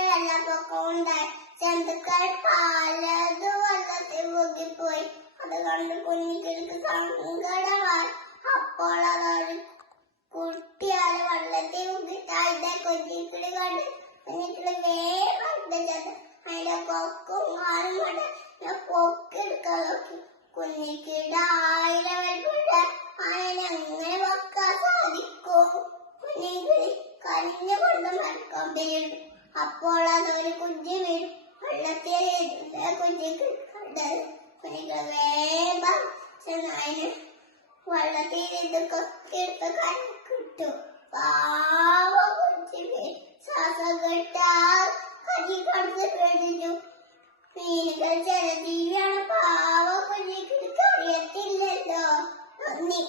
വെള്ളപ്പൊക്കം ഉണ്ടായി. ജന്തുക്കൾ പലത് വെള്ളത്തിൽ മുങ്ങിപ്പോയി. അത് കണ്ട് കുഞ്ഞിക്കിൾക്ക് സങ്കടമായി. അപ്പോൾ അതൊരു കുട്ടിയാൽ വെള്ളത്തിൽ മുങ്ങിട്ടായിട്ട് കുഞ്ഞിക്കിളി കണ്ട്. കുഞ്ഞിക്കിളി വേഗം അതിന്റെ പൊക്കും കാലും കൊണ്ട്. ഞാൻ പൊക്കെടുക്കാൻ നോക്കി. കുഞ്ഞിക്കിടെ ആയിരം അതിനെ വെക്കാൻ സാധിക്കും. കുഞ്ഞിക്കിളി കരഞ്ഞു കൊണ്ട് മറക്കൊണ്ടിരുന്നു അപ്പോൾ അതൊരു കുഞ്ഞു വീഴും. വെള്ളത്തിൽ കുഞ്ഞിക്കിളി കണ്ടത് കുഞ്ഞിക്കിളി വേഗം ചെന്ന് അതിന് വെള്ളത്തിൽ ഇതൊക്കെ എടുത്ത് കിട്ടും പാവ കുഞ്ഞിനെ ശ്വാസം കിട്ടാൻ കരി കടന്ന് കഴിഞ്ഞു മീനുകൾ ജലജീവിയാണ് പാവ കുഞ്ഞിക്ക് അറിയത്തില്ലല്ലോ നന്ദി.